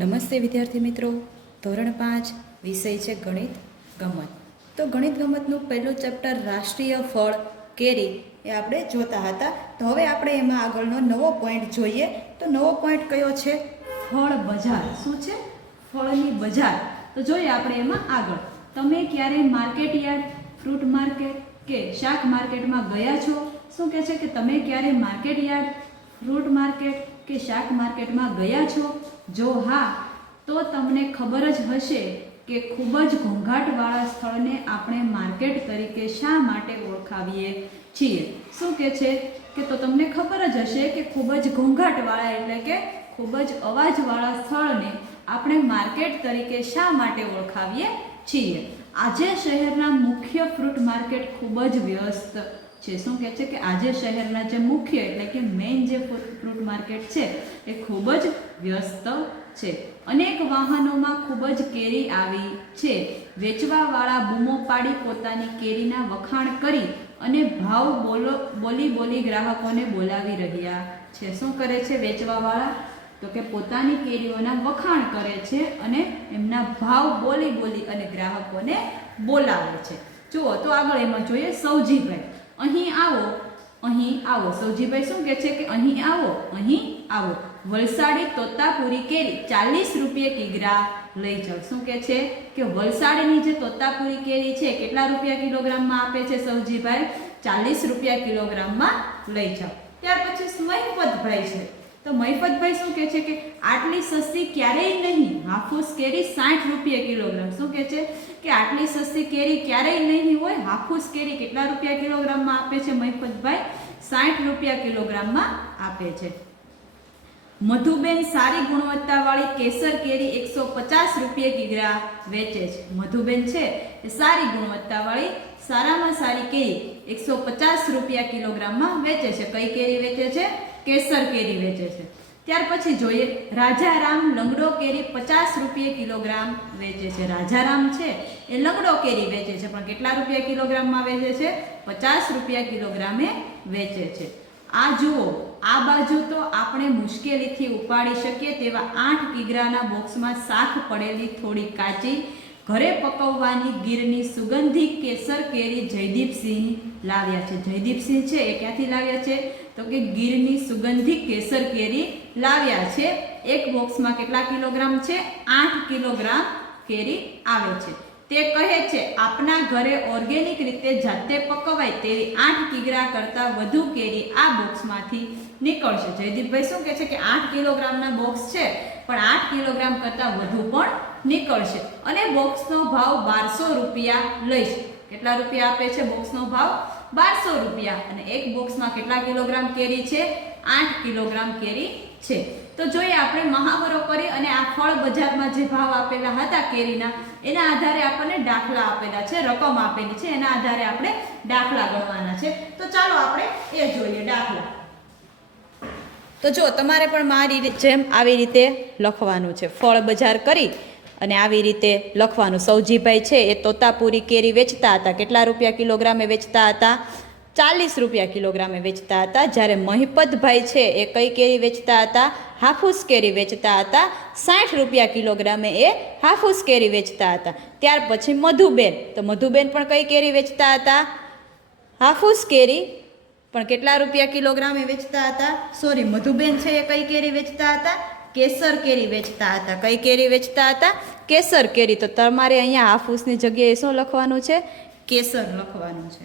નમસ્તે વિદ્યાર્થી મિત્રો, ધોરણ 5 વિષય છે ગણિત ગમત. તો ગણિત ગમતનું પહેલું ચેપ્ટર રાષ્ટ્રીય ફળ કેરી એ આપણે જોતા હતા. તો હવે આપણે એમાં આગળનો નવો પોઈન્ટ જોઈએ. તો નવો પોઈન્ટ કયો છે? ફળ બજાર. શું છે? ફળની બજાર. તો જોઈએ આપણે એમાં આગળ. તમે ક્યારે માર્કેટ યાર્ડ, ફ્રૂટ માર્કેટ કે શાક માર્કેટમાં ગયા છો? શું કહે છે કે તમે ક્યારે માર્કેટ યાર્ડ, ફ્રૂટ માર્કેટ કે શાક માર્કેટમાં ગયા છો? જો હા, તો તમને ખબર જ હશે કે ખૂબ જ ઘોંઘાટવાળા સ્થળને આપણે માર્કેટ તરીકે શા માટે ઓળખાવીએ છીએ. શું કહે છે કે તો તમને ખબર જ હશે કે ખૂબ જ ઘોંઘાટવાળા એટલે કે ખૂબ જ અવાજવાળા સ્થળને આપણે માર્કેટ તરીકે શા માટે ઓળખાવીએ છીએ. આજે શહેરના મુખ્ય ફ્રૂટ માર્કેટ ખૂબ જ વ્યસ્ત છે. શું કહે છે કે આજે શહેરના જે મુખ્ય એટલે કે મેઇન જે ફ્રૂટ માર્કેટ છે એ ખૂબ જ વ્યસ્ત છે. અનેક વાહનોમાં ખૂબ જ કેરી આવી છે. વેચવાવાળા બૂમો પાડી પોતાની કેરીના વખાણ કરી અને ભાવ બોલી ગ્રાહકોને બોલાવી રહ્યા છે. શું કરે છે વેચવાવાળા? તો કે પોતાની કેરીઓના વખાણ કરે છે અને એમના ભાવ બોલી અને ગ્રાહકોને બોલાવે છે. જુઓ તો આગળ એમાં જોઈએ સૌજીભાઈ. અહીં આવો. સૌજીભાઈ શું કહે છે કે અહીં આવો. વલસાડી તોતાપુરી કેરી 40 રૂપિયા કિગ્રા લઈ જાઓ. શું કહે છે કે વલસાડની જે તોતાપુરી કેરી છે કેટલા રૂપિયા કિલોગ્રામમાં આપે છે સૌજીભાઈ? 40 રૂપિયા કિલોગ્રામમાં લઈ જાઓ. ત્યાર પછી મહિપતભાઈ છે. તો મહિપતભાઈ શું કહે છે કે આટલી સસ્તી ક્યારેય નહીં. હાફૂસ કેરી 60 રૂપિયા કિલોગ્રામ. શું કહે છે કે આટલી સસ્તી કેરી ક્યારેય નહીં હોય. હાફૂસ કેરી કેટલા રૂપિયા કિલોગ્રામમાં આપે છે મહિપતભાઈ? 60 રૂપિયા કિલોગ્રામમાં આપે છે. મધુબેન સારી ગુણવત્તાવાળી કેસર કેરી 150 રૂપિયા કિગ્રા વેચે છે. મધુબેન છે એ સારી ગુણવત્તાવાળી સારામાં સારી કેરી 150 રૂપિયા કિલોગ્રામમાં વેચે છે. કઈ કેરી વેચે છે? કેસર કેરી વેચે છે. ત્યાર પછી જોઈએ રાજારામ લંગડો કેરી 50 રૂપિયા કિલોગ્રામ વેચે છે. રાજારામ છે એ લંગડો કેરી વેચે છે પણ કેટલા રૂપિયા કિલોગ્રામમાં વેચે છે? 50 રૂપિયા કિલોગ્રામે વેચે છે. આ જુઓ, આ બાજુ તો આપણે મુશ્કેલીથી ઉપાડી શકીએ તેવા 8 કિગ્રાના બોક્સમાં શાક પડેલી થોડી કાચી ઘરે પકવવાની ગીરની સુગંધિત કેસર કેરી જયદીપસિંહ લાવ્યા છે. જયદીપસિંહ છે એ ક્યાંથી લાવ્યા છે? તો કે ગીરની સુગંધિત કેસર કેરી લાવ્યા છે. એક બોક્સમાં કેટલા કિલોગ્રામ છે? 8 કિલોગ્રામ કેરી આવે છે. તે કહે છે આપના ઘરે ઓર્ગેનિક રીતે જાતે પકવાય તેવી 8 કિગ્રા કરતાં વધુ કેરી આ બોક્સમાંથી નીકળશે. જયદીપભાઈ શું કહે છે કે 8 કિલોગ્રામના બોક્સ છે પણ 8 કિલોગ્રામ કરતાં વધુ પણ નીકળશે અને બોક્સનો ભાવ 1200 રૂપિયા લઈશ. કેટલા રૂપિયા આપે છે? બોક્સનો ભાવ 1200 રૂપિયા. અને એક બોક્સમાં કેટલા કિલોગ્રામ કેરી છે? 8 કિલોગ્રામ કેરી છે. તો જોઈએ આપણે મહાવરો કરી અને આ ફળ બજારમાં જે ભાવ આપેલા હતા કેરીના એના આધારે આપણને દાખલા આપેલા છે, રકમ આપેલી છે, એના આધારે આપણે દાખલા ગણવાના છે. તો ચાલો આપણે એ જોઈએ દાખલા. તો જો તમારે પણ મારી જેમ આવી રીતે લખવાનું છે. ફળ બજાર કરી અને આવી રીતે લખવાનું. સૌજીભાઈ છે એ તોતાપુરી કેરી વેચતા હતા. કેટલા રૂપિયા કિલોગ્રામે વેચતા હતા? 40 રૂપિયા કિલોગ્રામે વેચતા હતા. જ્યારે મહિપતભાઈ છે એ કઈ કેરી વેચતા હતા? હાફૂસ કેરી વેચતા હતા. 60 રૂપિયા કિલોગ્રામે એ હાફૂસ કેરી વેચતા હતા. ત્યાર પછી મધુબેન. તો મધુબેન પણ કઈ કેરી વેચતા હતા? હાફૂસ કેરી, પણ કેટલા રૂપિયા કિલોગ્રામે વેચતા હતા? સોરી, મધુબેન છે એ કઈ કેરી વેચતા હતા? કેસર કેરી વેચતા હતા. કઈ કેરી વેચતા હતા? કેસર કેરી. તો તમારે અહીંયા હાફૂસની જગ્યાએ શું લખવાનું છે? કેસર લખવાનું છે.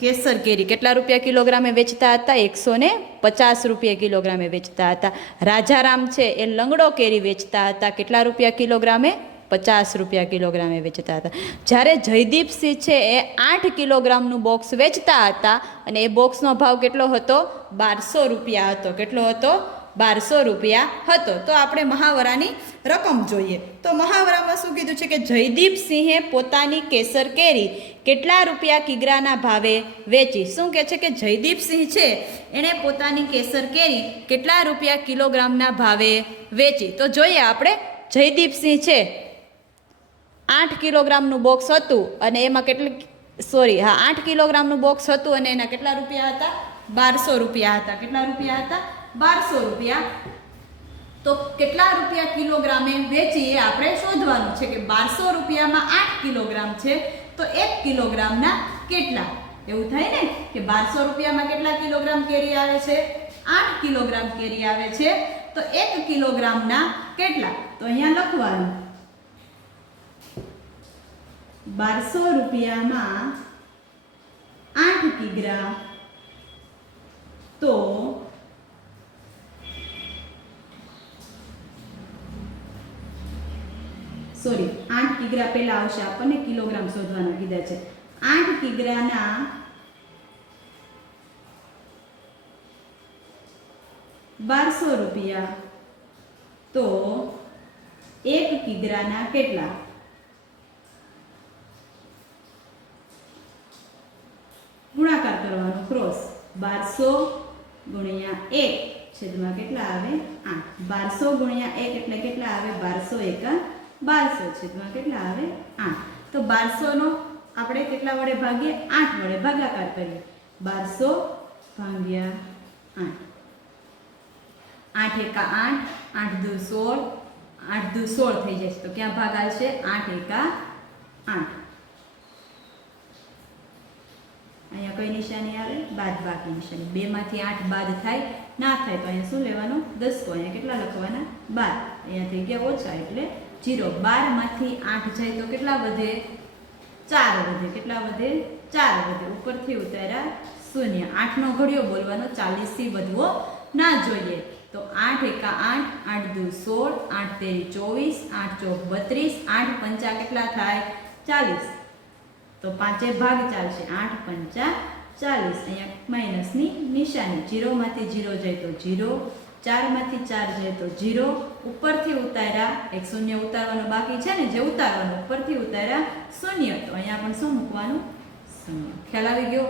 કેસર કેરી કેટલા રૂપિયા કિલોગ્રામે વેચતા હતા? 150 રૂપિયા કિલોગ્રામે વેચતા હતા. રાજારામ છે એ લંગડો કેરી વેચતા હતા. કેટલા રૂપિયા કિલોગ્રામે? 50 રૂપિયા કિલોગ્રામે વેચતા હતા. જ્યારે જયદીપસિંહ છે એ 8 કિલોગ્રામનું બોક્સ વેચતા હતા અને એ બોક્સનો ભાવ કેટલો હતો? 1200 રૂપિયા હતો. કેટલો હતો? 1200 રૂપિયા હતો. તો આપણે મહાવરાની રકમ જોઈએ. તો મહાવરામાં શું કીધું છે કે જયદીપસિંહે પોતાની કેસર કેરી કેટલા રૂપિયા કિગ્રાના ભાવે વેચી. શું કહે છે કે જયદીપસિંહ છે એણે પોતાની કેસર કેરી કેટલા રૂપિયા કિલોગ્રામના ભાવે વેચી. તો જોઈએ આપણે. જયદીપસિંહ છે 8 કિલોગ્રામનું બોક્સ હતું અને એમાં 8 કિલોગ્રામનું બોક્સ હતું અને એના કેટલા રૂપિયા હતા? 1200 રૂપિયા હતા. કેટલા રૂપિયા હતા? ₹1200। તો કેટલા રૂપિયા કિલોગ્રામે વેચી એ આપણે શોધવાનું છે કે ₹1200 8 કિલોગ્રામ છે તો 1 કિલોગ્રામના કેટલા, એવું થાય ને કે ₹1200 કેટલા કિલોગ્રામ કેરી આવે છે, 8 કિલોગ્રામ કેરી આવે છે તો 1 કિલોગ્રામના કેટલા, તો અહીંયા લખવાનું ₹1200 8 કિગ્રા તો સોરી 8 કિગ્રા પહેલા આવશે, આપણને કિલોગ્રામ શોધવાના કીધા છે. 8 કિગ્રાના ₹1200 તો 1 કિગ્રાના કેટલા, ગુણાકાર કરવાનો ક્રોસ, 1200 ગુણ્યા 1 છેદમાં કેટલા આવે 8, 1200 ગુણ્યા 1 એટલે કેટલા આવે 1200 એકા 1200 છેદમાં કેટલા આવે 8. તો 1200 નો આપણે કેટલા વડે ભાગીએ, 8 વડે ભાગાકાર કરીએ, 1200 ભાગ્યા 8, 8 એકા 8, 8 દુ 16, 8 દુ 16 થઈ જશે તો ક્યાં ભાગ આવશે 8 એકા 8. અહીંયા કઈ નિશાની આવે, બાદબાકી નિશાની, 2 માંથી 8 બાદ થાય ના થાય તો અહીંયા શું લેવાનું, 10. અહીંયા કેટલા લખવાના 12, અહીંયા થઈ ગયા ઓછા એટલે 0. 12 માંથી 8 જાય તો કેટલા વધે 4 વધે, કેટલા વધે 4 વધે, ઉપરથી ઉતાર્યા 0. 8 નો ઘડિયો બોલવાનો, 40 થી વધવો ના જોઈએ. તો 8 એકા 8, 8 દુ 16, 8 તેરી 24, 8 ચોક 32, 8 પંચા કેટલા થાય 40, તો 5 ભાગ ચાલશે, 8 પંચા 40. અહીંયા માઇનસની નિશાની, 0 માંથી 0 જાય તો 0, 4 માંથી 4 જાય તો 0, ઉપરથી ઉતાર્યા એક શૂન્ય ઉતારવાનું બાકી છે ને, જે ઉતારવાનું ઉપરથી ઉતાર્યા 0, તો અહીંયા પણ શું મૂકવાનું 0. ખ્યાલ આવી ગયો.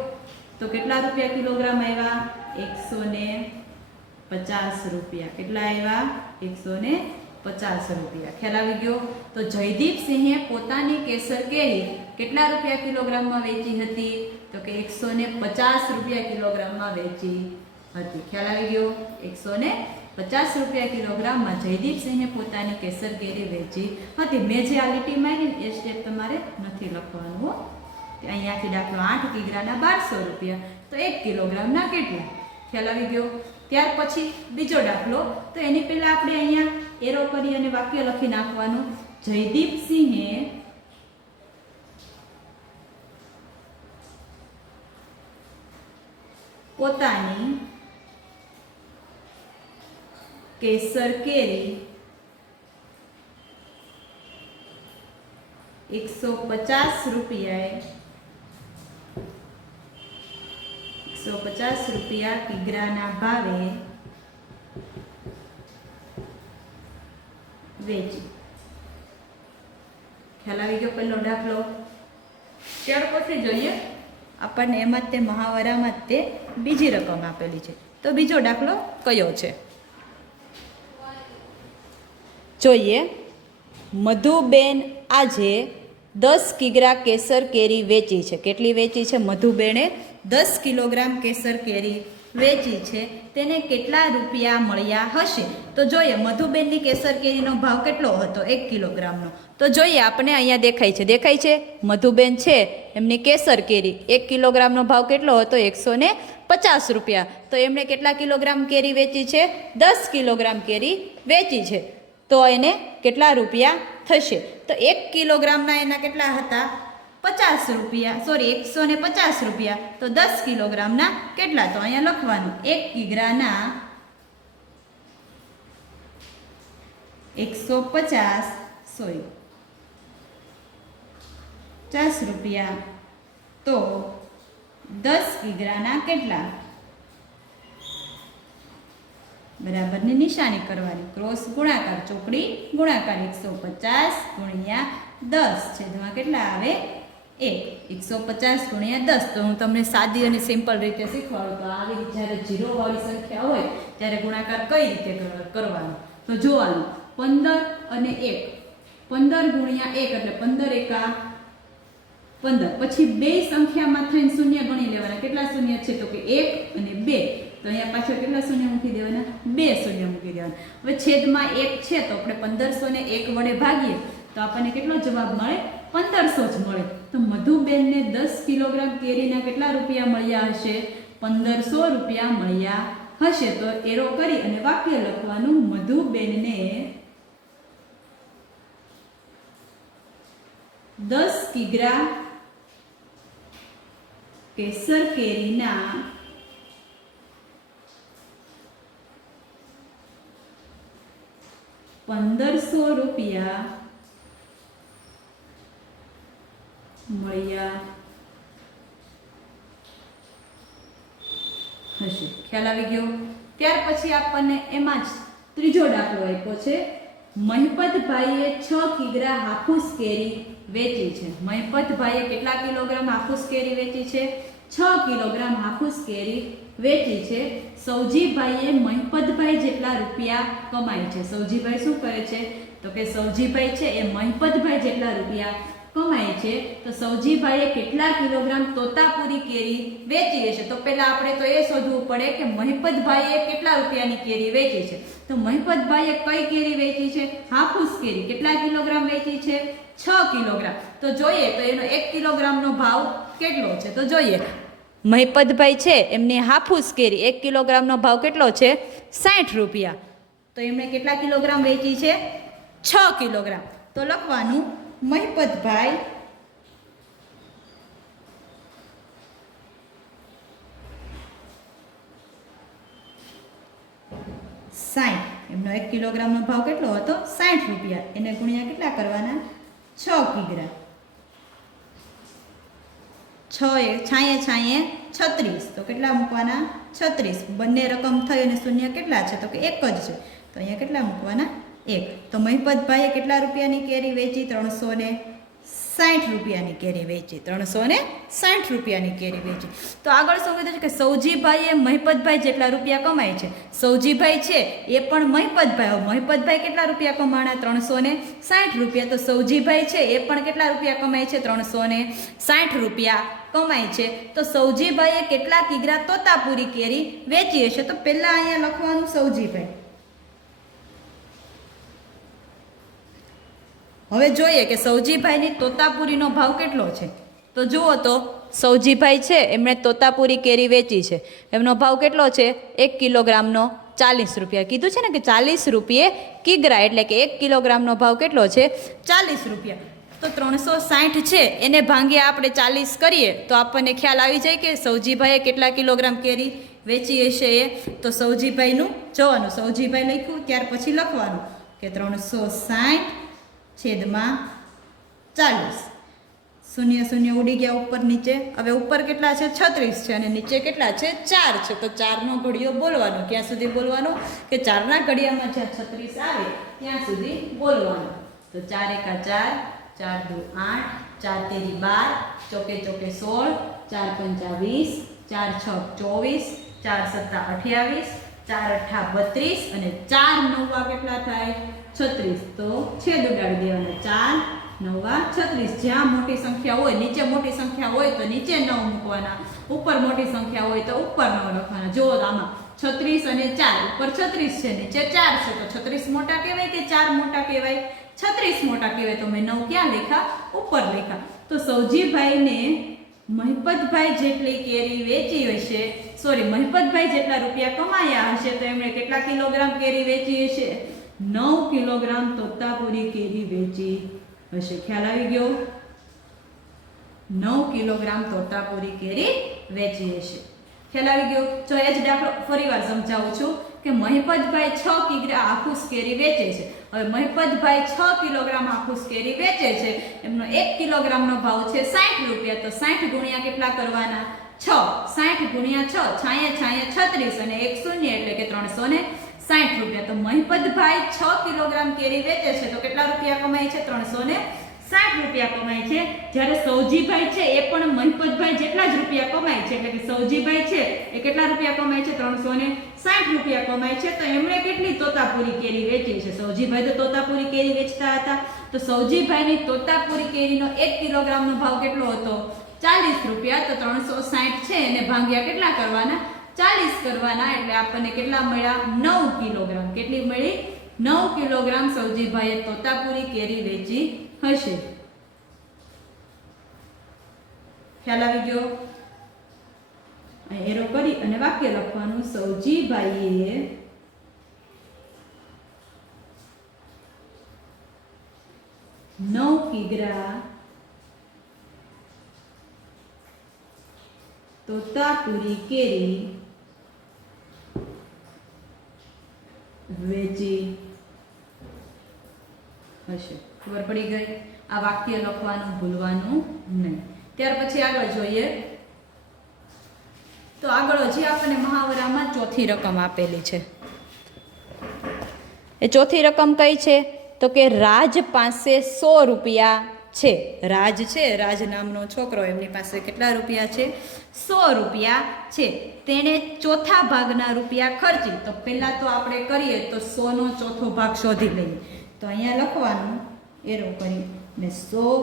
તો કેટલા રૂપિયા કિલોગ્રામ આવ્યા, ₹150. કેટલા આવ્યા, ₹150. ખ્યાલ આવી ગયો. તો જયદીપસિંહે પોતાની કેસર કેરી કેટલા રૂપિયા કિલોગ્રામમાં વેચી હતી, તો કે ₹150 કિલોગ્રામમાં વેચી હતી. ખ્યાલ આવી ગયો. ₹150 કિલોગ્રામમાં જયદીપસિંહે પોતાની કેસર કેરી વેચી હતી. મેં જે આ લીટી મારી એ સ્ટેપ તમારે નથી લખવાનું હો. અહીંયાથી દાખલો 8 કિગ્રાના ₹1200 તો 1 કિલોગ્રામના કેટલા, ખ્યાલ આવી ગયો. ત્યાર પછી બીજો દાખલો, તો એની પહેલા આપણે અહીંયા એરો કરી અને વાક્ય લખી નાખવાનું. જયદીપસિંહે પોતાની કેસર કેરી ₹150 કિગ્રાના ભાવે વેચી. ખ્યાલ આવી ગયો. પહેલો દાખલો. ત્યાર પછી જોઈએ આપણને એમાં જ તે મહાવરામાં જ તે બીજી રકમ આપેલી છે. તો બીજો દાખલો કયો છે જોઈએ. મધુબેન આજે 10 કિગ્રા કેસર કેરી વેચી છે. કેટલી વેચી છે, મધુબેને 10 કિલોગ્રામ કેસર કેરી વેચી છે. તેને કેટલા રૂપિયા મળ્યા હશે, તો જોઈએ મધુબેનની કેસર કેરીનો ભાવ કેટલો હતો 1 કિલોગ્રામનો. તો જોઈએ આપણે અહીંયા દેખાય છે મધુબેન છે એમની કેસર કેરી 1 કિલોગ્રામનો ભાવ કેટલો હતો, ₹150. તો એમણે કેટલા કિલોગ્રામ કેરી વેચી છે, 10 કિલોગ્રામ કેરી વેચી છે. તો એને કેટલા રૂપિયા થશે, તો 1 કિલોગ્રામના એના કેટલા હતા ₹50, સોરી ₹150. તો 10 કિલોગ્રામના કેટલા, તો અહીંયા લખવાનું 1 કિગ્રાના ₹150 તો 10 કિગ્રાના કેટલા, બરાબરની નિશાની કરવાની, ક્રોસ ગુણાકાર, ચોકડી ગુણાકાર, 150 ગુણ્યા 10 છેદમાં કેટલા આવે 1, 150 ગુણ્યા 10. તો હું તમને સાદી અને સિમ્પલ રીતે શીખવાડું. તો આવી રીતે જ્યારે 0 વાળી સંખ્યા હોય ત્યારે ગુણાકાર કઈ રીતે કરવાનો, તો જોવાનું 15 અને 1, 15 ગુણ્યા 1 એટલે 15 એકા 15. પછી બે સંખ્યામાં થઈને શૂન્ય ગણી લેવાના. કેટલા શૂન્ય છે, તો કે 1 અને 2. તો અહીંયા પાછળ કેટલા શૂન્ય મૂકી દેવાના? 2 શૂન્ય મૂકી દેવાના. હવે છેદમાં 1 છે તો આપણે 1500 ને 1 વડે ભાગીએ તો આપણને કેટલો જવાબ મળે? 1500 જ મળે. તો મધુબેનને 10 કિલોગ્રામ કેરીના કેટલા રૂપિયા મળ્યા હશે? 1500 રૂપિયા મળ્યા હશે. તો એરો કરી અને વાક્ય લખવાનું, મધુબેનને 10 કિગ્રા કેસર કેરીના ₹1500 મળ્યા હશે. ખ્યાલ આવી ગયો? ત્યાર પછી આપણને એમાં જ ત્રીજો દાખલો આપ્યો છે. મહિપતભાઈએ 6 કિગ્રા હાફૂસ કેરી વેચી છે. મહિપતભાઈએ કેટલા કિલોગ્રામ હાફૂસ કેરી વેચી છે? 6 કિલોગ્રામ હાફૂસ કેરી વેચી છે. સૌજીભાઈએ મહિપતભાઈ જેટલા રૂપિયા કમાય છે. સૌજીભાઈ શું કરે છે? તો કે સૌજીભાઈ છે એ મહિપતભાઈ જેટલા રૂપિયા કમાય છે. તો સૌજીભાઈએ કેટલા કિલોગ્રામ તોતાપુરી કેરી વેચી હશે? તો પહેલા આપણે તો એ શોધવું પડે કે મહિપતભાઈએ કેટલા રૂપિયાની કેરી વેચી છે. તો મહિપતભાઈએ કઈ કેરી વેચી છે? હાફૂસ કેરી. કેટલા કિલોગ્રામ વેચી છે? 6 કિલોગ્રામ. તો જોઈએ તો એનો 1 કિલોગ્રામનો ભાવ કેટલો છે? તો જોઈએ, મહિપતભાઈ છે એમની હાફૂસ કેરી 1 કિલોગ્રામનો ભાવ કેટલો છે? 60 રૂપિયા. તો એમણે કેટલા કિલોગ્રામ વેચી છે? 6 કિલોગ્રામ. તો લખવાનું, મહિપતભાઈ એમનો 1 કિલોગ્રામનો ભાવ કેટલો હતો? 60 રૂપિયા. એને ગુણ્યા કેટલા કરવાના? 6 કિગ્રા. 6 છાંયે છાંયે 36. તો કેટલા મૂકવાના? 36. બંને રકમ થઈ અને શૂન્ય કેટલા છે? તો કે 1 જ છે. તો અહીંયા કેટલા મૂકવાના? 1. તો મહિપતભાઈએ કેટલા રૂપિયાની કેરી વેચી? 360 રૂપિયાની કેરી વેચી. 360 રૂપિયાની કેરી વેચી. તો આગળ શું કીધું છે કે સૌજીભાઈએ મહિપતભાઈ જેટલા રૂપિયા કમાય છે. સૌજીભાઈ છે એ પણ મહિપતભાઈ. મહિપતભાઈ કેટલા રૂપિયા કમાણા? 360 રૂપિયા. તો સૌજીભાઈ છે એ પણ કેટલા રૂપિયા કમાય છે? 360 રૂપિયા કમાય છે. તો સૌજીભાઈએ કેટલા કિગ્રા તોતાપુરી કેરી વેચી હશે? તો પહેલા અહીંયા લખવાનું સૌજીભાઈ. હવે જોઈએ કે સૌજીભાઈની તોતાપુરીનો ભાવ કેટલો છે. તો જુઓ તો સૌજીભાઈ છે એમણે તોતાપુરી કેરી વેચી છે. એમનો ભાવ કેટલો છે? 1 કિલોગ્રામનો 40 રૂપિયા. કીધું છે ને કે 40 રૂપિયે કિગ્રા, એટલે કે 1 કિલોગ્રામનો ભાવ કેટલો છે? 40 રૂપિયા. તો 360 છે એને ભાંગ્યા આપણે 40 કરીએ તો આપણને ખ્યાલ આવી જાય કે સૌજીભાઈએ કેટલા કિલોગ્રામ કેરી વેચી હશે. એ તો સૌજીભાઈનું જોવાનું, સૌજીભાઈ લખ્યું ત્યાર પછી લખવાનું કે 360 છેદમાં 40. શૂન્ય શૂન્ય ઉડી ગયા ઉપર નીચે. હવે ઉપર કેટલા છે? 36 છે અને નીચે કેટલા છે? 4 છે. તો 4નો ઘડિયો બોલવાનો. ક્યાં સુધી બોલવાનો? કે 4ના ઘડિયામાં જ્યાં 36 આવે ત્યાં સુધી બોલવાનો. તો 4 એકા 4, 4 દુ 8, 4 તેરી 12, ચોકે ચોકે 16, 4 પંચા 20, 4 છ 24, 4 સત્તા 28, 4 અઠ્ઠા 32 અને 4 નવા કેટલા થાય? 36. તો છેદ ઉડાડી દેવાના. 4 9 36. જ્યાં મોટી સંખ્યા હોય, નીચે મોટી સંખ્યા હોય તો નીચે 9 મૂકવાના, ઉપર મોટી સંખ્યા હોય તો ઉપર 9 લખવાના. જો આમાં 36 અને 4, ઉપર 36 છે નીચે 4 છે. તો 36 મોટા કહેવાય કે 4 મોટા કહેવાય? 36 મોટા કહેવાય. તો મેં 9 ક્યાં લખ્યા? ઉપર લખ્યા. તો સૌજીભાઈને મહિપતભાઈ જેટલી કેરી વેચી હશે, મહિપતભાઈ જેટલા રૂપિયા કમાયા હશે તો એમણે કેટલા કિલોગ્રામ કેરી વેચી હશે? 9 કિલોગ્રામ તોતાપુરી કેરી વેચી હશે. ખ્યાલ આવી ગયો? 9 કિલોગ્રામ તોતાપુરી કેરી વેચી હશે. ખ્યાલ આવી ગયો? જો એ જ દાખલો ફરીવાર સમજાવું છું કે મહિપતભાઈ 6 કિગ્રા હાફૂસ કેરી વેચે છે. હવે મહિપતભાઈ 6 કિલોગ્રામ હાફૂસ કેરી વેચે છે. એમનો 1 કિલોગ્રામનો ભાવ છે 60 રૂપિયા. તો 60 ગુણ્યા કેટલા કરવાના? 6. 60 ગુણ્યા 6 છાંયે છાંયે 36 અને 1 શૂન્ય એટલે કે 360 રૂપિયા. તો મહિપતભાઈ 6 કિલોગ્રામ કેરી વેચે છે તો કેટલા રૂપિયા કમાય છે? 360 રૂપિયા કમાય છે. જ્યારે સૌજીભાઈ છે એ પણ મહિપતભાઈ જેટલા જ રૂપિયા કમાય છે, એટલે કે સૌજીભાઈ છે એ કેટલા રૂપિયા કમાય છે? 360 રૂપિયા કમાય છે. તો એમણે કેટલી તોતાપુરી કેરી વેચી છે? સૌજીભાઈ તો તોતાપુરી કેરી વેચતા હતા. તો સૌજીભાઈની તોતાપુરી કેરીનો 1 કિલોગ્રામનો ભાવ કેટલો હતો? 40 રૂપિયા. તો 360 છે એને ભાંગ્યા કેટલા કરવાના? 40 કરવાના એટલે આપણને કેટલા મળ્યા 9 કિલોગ્રામ. કેટલી મળી? 9 કિલોગ્રામ સૌજીભાઈએ તોતાપુરી કેરી વેચી હશે. ખ્યાલ આવી ગયો? એરો કરી અને વાક્ય લખવાનું. સૌજીભાઈએ 9 કિગ્રા તોતાપુરી કેરી વેચી હશે. ખબર પડી ગઈ? આ વાક્ય લખવાનું ભૂલવાનું નહીં. ત્યાર પછી આગળ જોઈએ તો આગળ હજી આપણને મહાવરામાં ચોથી રકમ આપેલી છે. એ ચોથી રકમ કઈ છે? તો કે રાજ પાસે 100 રૂપિયા છે. રાજ છે, રાજ નામનો છોકરો, એમની પાસે કેટલા રૂપિયા છે? 100 રૂપિયા છે. તેણે ચોથા ભાગના રૂપિયા ખર્ચી. તો પહેલા તો આપણે કરીએ તો 100 નો ચોથો ભાગ શોધી લઈએ. તો અહીંયા લખવાનું એરો કરી ને 100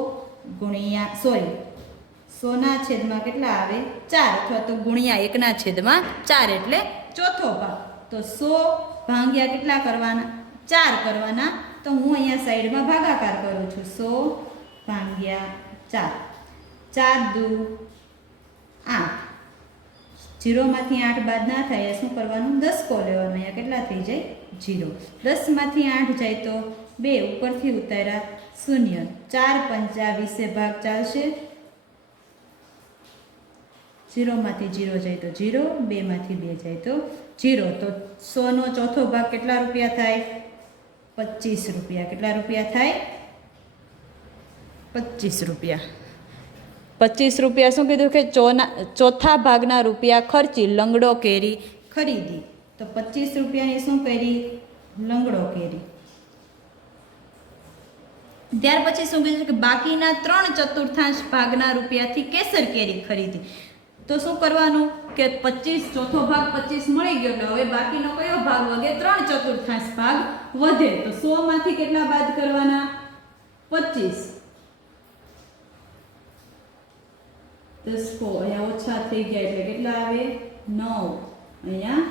ગુણ્યા 100 ના છેદમાં કેટલા આવે? 4 અથવા તો ગુણ્યા 1 ના છેદમાં 4 એટલે ચોથો ભાગ. તો 100 ભાગ્યા કેટલા કરવાના? 4 કરવાના. તો હું અહીંયા સાઈડમાં ભાગાકાર કરું છું. 100 ભાગ્યા 4. 4 દુ 8. 0 માંથી 8 બાદ ના થાય શું કરવાનું? 10 કો લેવાનો. અહીંયા કેટલા થઈ જાય? 0. 10 માંથી 8 જાય તો 2 ઉપરથી ઉતાર્યા 0. 4 પંચા 20 ભાગ ચાલશે. 0 માંથી 0 જાય તો 0, 2 માંથી 2 જાય તો 0. તો 100 નો ચોથો ભાગ કેટલા રૂપિયા થાય? 25 રૂપિયા. કેટલા રૂપિયા થાય? 25 રૂપિયા. 25 રૂપિયા શું કીધું? કે ચોથા ભાગના રૂપિયા ખર્ચી લંગડો કેરી ખરીદી. તો 25 રૂપિયાની શું કરી? લંગડો કેરી. ત્યાર પછી શું કીધું? કે બાકીના 3/4 ભાગના રૂપિયાથી કેસર કેરી ખરીદી. તો શું કરવાનું? કે 25 ચોથો ભાગ 25 મળી ગયો એટલે હવે બાકીનો કયો ભાગ વધે? 3/4 ભાગ વધે. તો 100 માંથી કેટલા બાદ કરવાના? 25. 10 અહીંયા ઓછા થઈ ગયા એટલે કેટલા આવે? 9. અહીંયા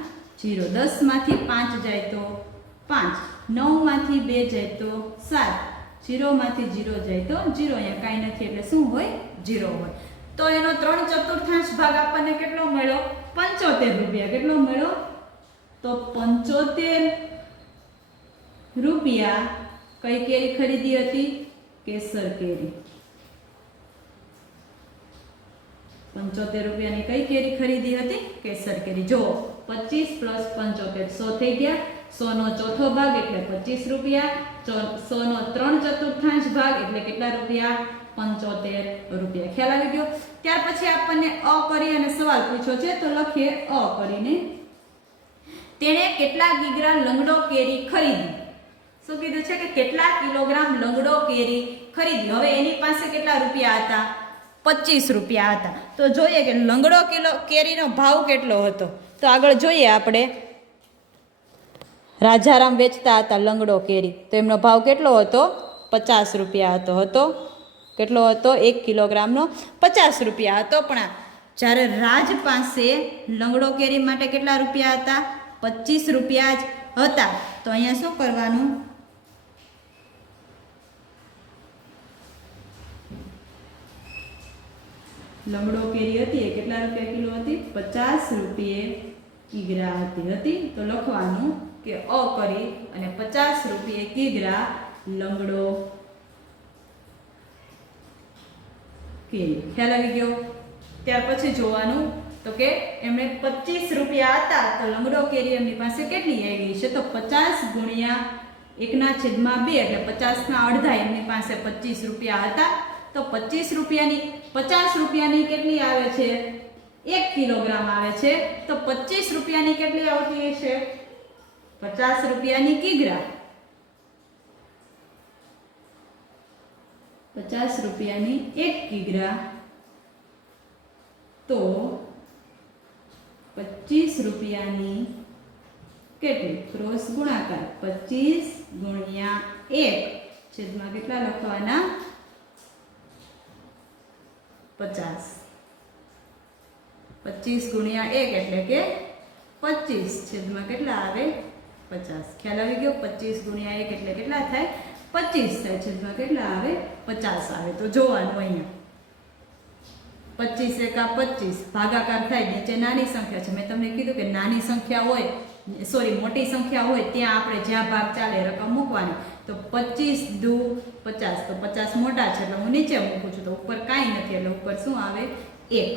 0. 10 માંથી 5 જાય તો 5. 9 માંથી 2 જાય તો 7. 0 માંથી 0 જાય તો 0. અહીંયા કાંઈ નથી એટલે શું હોય? 0 હોય. તો એનો 3/4 ભાગ આપણને કેટલો મળ્યો? 75 રૂપિયા. કેટલો મળ્યો? તો 75 રૂપિયા કઈ કેરી ખરીદી હતી? કેસર કેરી. 75 રૂપિયાની કઈ કેરી ખરીદી હતી? કેસર કેરી. જો 25 પ્લસ 75 100 થઈ ગયા. 100 નો ચોથો ભાગ એટલે 25 રૂપિયા. 100 નો 3/4 ભાગ એટલે કેટલા રૂપિયા? 75 રૂપિયા. ખ્યાલ આવી ગયો? ત્યાર પછી આપણને અ કરી અને સવાલ પૂછ્યો છે તો લખીએ અ કરીને. તેણે કેટલા કિગ્રા લંગડો કેરી ખરીદી? શું કીધું છે? કે કેટલા કિલોગ્રામ લંગડો કેરી ખરીદી. હવે એની પાસે કેટલા રૂપિયા હતા? 25 રૂપિયા હતા. તો જોઈએ કે લંગડો કેરીનો ભાવ કેટલો હતો. તો આગળ જોઈએ આપણે. રાજારામ વેચતા હતા લંગડો કેરી. તો એમનો ભાવ કેટલો હતો? 50 રૂપિયા હતો. કેટલો હતો? 1 કિલોગ્રામનો 50 રૂપિયા હતો. પણ જ્યારે રાજ પાસે લંગડો કેરી માટે કેટલા રૂપિયા હતા? 25 રૂપિયા જ હતા. તો અહીંયા શું કરવાનું? લંગડો કેરી હતી એ કેટલા રૂપિયા કિલો હતી? 50 રૂપિયે કિગ્રા હતી. તો લખવાનું કે અ કરી અને 50 રૂપિયે કિગ્રા લંગડો કેરી. ખ્યાલ આવી ગયો? ત્યાર પછી જોવાનું તો કે એમણે 25 રૂપિયા હતા તો લંગડો કેરી એમની પાસે કેટલી આવી છે? તો 50 ગુણ્યા 1/2 એટલે 50 ના અડધા એમની પાસે 25 રૂપિયા હતા. તો 25 રૂપિયાની કેટલી આવે છે? 1 કિલોગ્રામ આવે છે. તો 25 રૂપિયાની કેટલી આવતી છે? 50 રૂપિયાની કિગ્રા. 50 રૂપિયાની 1 કિગ્રા. તો 25 રૂપિયાની કેટલી? ક્રોસ ગુણાકાર 25 ગુણ્યા 1 છેદમાં કેટલા લખવાના? 50. 25 ગુણ્યા 1 એટલે કે 25 છેદમાં કેટલા આવે 50. ખ્યાલ આવી ગયો? 25 ગુણ્યા 1 એટલે કેટલા થાય? 25 થાય. છેદમાં કેટલા આવે? 50 આવે. તો જોવાનું અહીંયા 25 એકા 25 ભાગાકાર થાય. નીચે નાની સંખ્યા છે. મેં તમને કીધું કે નાની સંખ્યા હોય, સોરી મોટી સંખ્યા હોય ત્યાં આપણે જ્યાં ભાગ ચાલે રકમ મૂકવાની. તો 25 દુ 50, તો 50 મોટા છે એટલે હું નીચે મૂકું છું, તો ઉપર કાંઈ નથી એટલે ઉપર શું આવે? 1.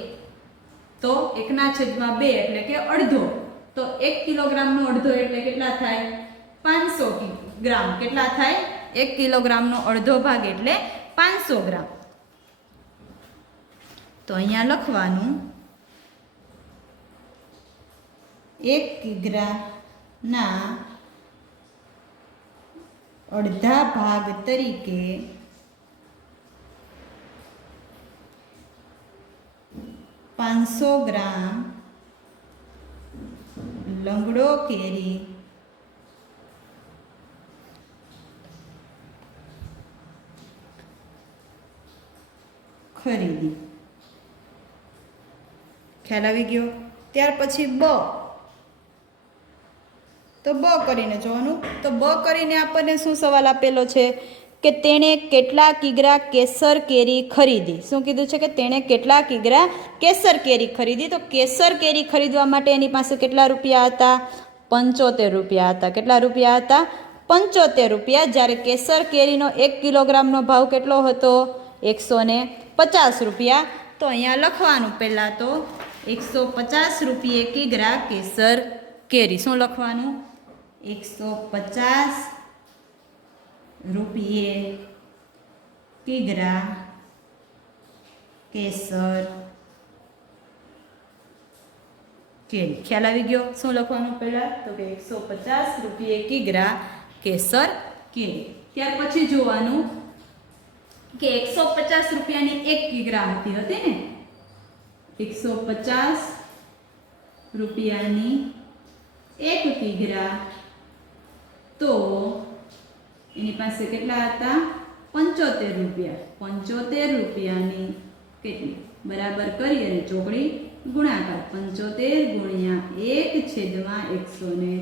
તો 1/2 એટલે કે અડધો. તો 1 કિલોગ્રામનો અડધો એટલે કેટલા થાય? 500 ગ્રામ. કેટલા થાય? 1 કિલોગ્રામનો અડધો ભાગ એટલે 500 ગ્રામ. તો અહીંયા લખવાનું 1 કિગ્રાના અડધા ભાગ તરીકે 500 ગ્રામ લંગડો કેરી ખરીદી. ખ્યાલ આવી ગયો? ત્યાર પછી બ. તો બ કરીને જોવાનું. તો બ કરીને આપણને શું સવાલ આપેલો છે કે તેણે કેટલા કિગ્રા કેસર કેરી ખરીદી. શું કીધું છે? કે તેણે કેટલા કિગ્રા કેસર કેરી ખરીદી. તો કેસર કેરી ખરીદવા માટે એની પાસે કેટલા રૂપિયા હતા? 75 રૂપિયા હતા. કેટલા રૂપિયા હતા? 75 રૂપિયા. જ્યારે કેસર કેરીનો 1 કિલોગ્રામનો ભાવ કેટલો હતો? 150 રૂપિયા. તો અહીંયા લખવાનું પહેલાં તો 150 રૂપિયે કિગ્રા કેસર કેરી. શું લખવાનું? 150 રૂપિયે કિગ્રા કેસર કેરી. ખ્યાલ આવી ગયો? શું લખવાનું પહેલાં? તો કે 150 રૂપિયે કિગ્રા કેસર કેરી. ત્યાર પછી જોવાનું કે 150 રૂપિયાની 1 કિગ્રા હતી ને? 150 રૂપિયાની 1 કિગ્રા. તો એની પાસે કેટલા હતા? 75 રૂપિયા. 75 રૂપિયાની કેટલી? બરાબર કરી અને ચોકડી ગુણાકાર. 75 ગુણ્યા 1 છેદમાં 150.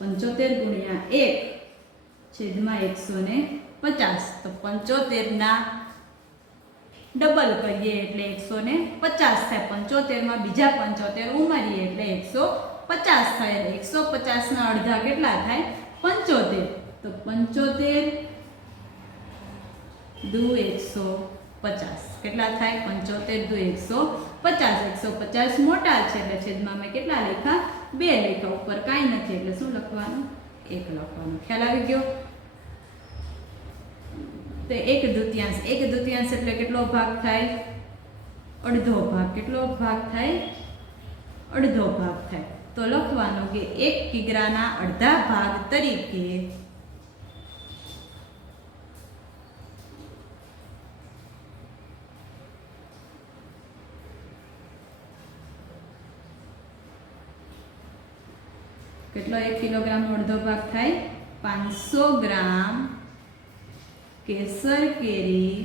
75 ગુણ્યા 1 છેદમાં 150. તો 75ના ડબલ કરીએ એટલે 150 થાય. 75માં બીજા 75 ઉમેરીએ એટલે 150 થાય. 150ના અડધા કેટલા થાય? 75. તો 75 દુ 150 કેટલા થાય? 75 દુ 150. 150 મોટા છે એટલે છેદમાં મેં કેટલા લખ્યા? 2 લખ્યા. ઉપર કાંઈ નથી એટલે શું લખવાનું? 1 લખવાનું. ખ્યાલ આવી ગયો? તો 1/2. 1/2 એટલે કેટલો ભાગ થાય? અડધો ભાગ. કેટલો ભાગ થાય? અડધો ભાગ થાય. તો લખવાનું કે 1 કિગ્રાના અડધા ભાગ તરીકે કેટલો 1 કિલોગ્રામનો અડધો ભાગ થાય? 500 ગ્રામ કેસર કેરી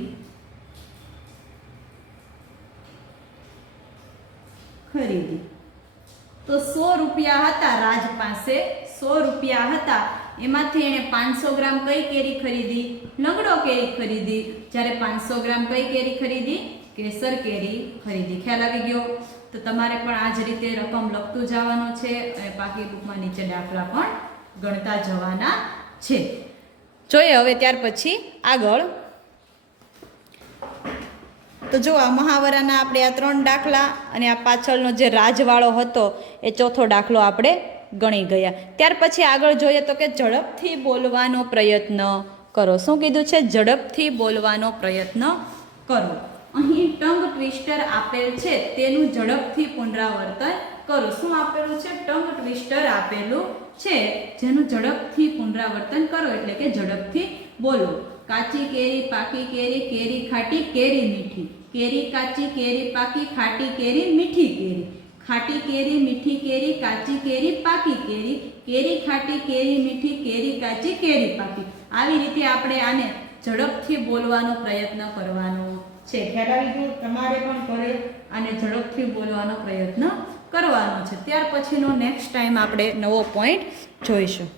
ખરીદી. તો 100 રૂપિયા હતા રાજ પાસે. 100 રૂપિયા હતા એમાંથી એને 500 ગ્રામ કઈ કેરી ખરીદી? લંગડો કેરી ખરીદી. જ્યારે 500 ગ્રામ કઈ કેરી ખરીદી? કેસર કેરી ખરીદી. ખ્યાલ આવી ગયો? તો તમારે પણ આ જ રીતે રકમ લખતું જવાનું છે અને પાકી બુકમાં નીચે દાખલા પણ ગણતા જવાના છે. જોઈએ હવે ત્યાર પછી આગળ. તો જો આ મહાવરાના આપણે આ 3 દાખલા અને આ પાછળનો જે રાજવાળો હતો એ ચોથો દાખલો આપણે ગણી ગયા. ત્યાર પછી આગળ જોઈએ તો કે ઝડપથી બોલવાનો પ્રયત્ન કરો. શું કીધું છે? ઝડપથી બોલવાનો પ્રયત્ન કરો. અહીં ટંગ ટ્વિસ્ટર આપેલ છે તેનું ઝડપથી પુનરાવર્તન કરો. શું આપેલું છે? ટંગ ટ્વિસ્ટર આપેલું છે જેનું ઝડપથી પુનરાવર્તન કરો એટલે કે ઝડપથી બોલો. કાચી કેરી, પાકી કેરી, કેરી ખાટી, કેરી મીઠી. કેરી કાચી, કેરી પાકી, ખાટી કેરી, મીઠી કેરી. ખાટી કેરી, મીઠી કેરી, કાચી કેરી, પાકી કેરી. કેરી ખાટી, કેરી મીઠી, કેરી કાચી, કેરી પાકી. આવી રીતે આપણે આને ઝડપથી બોલવાનો પ્રયત્ન કરવાનો છે. ખ્યાલ આવી ગયો? તમારે પણ ઘરે આને ઝડપથી બોલવાનો પ્રયત્ન કરવાનો છે. ત્યાર પછીનો નેક્સ્ટ ટાઈમ આપણે નવો પોઈન્ટ જોઈશું.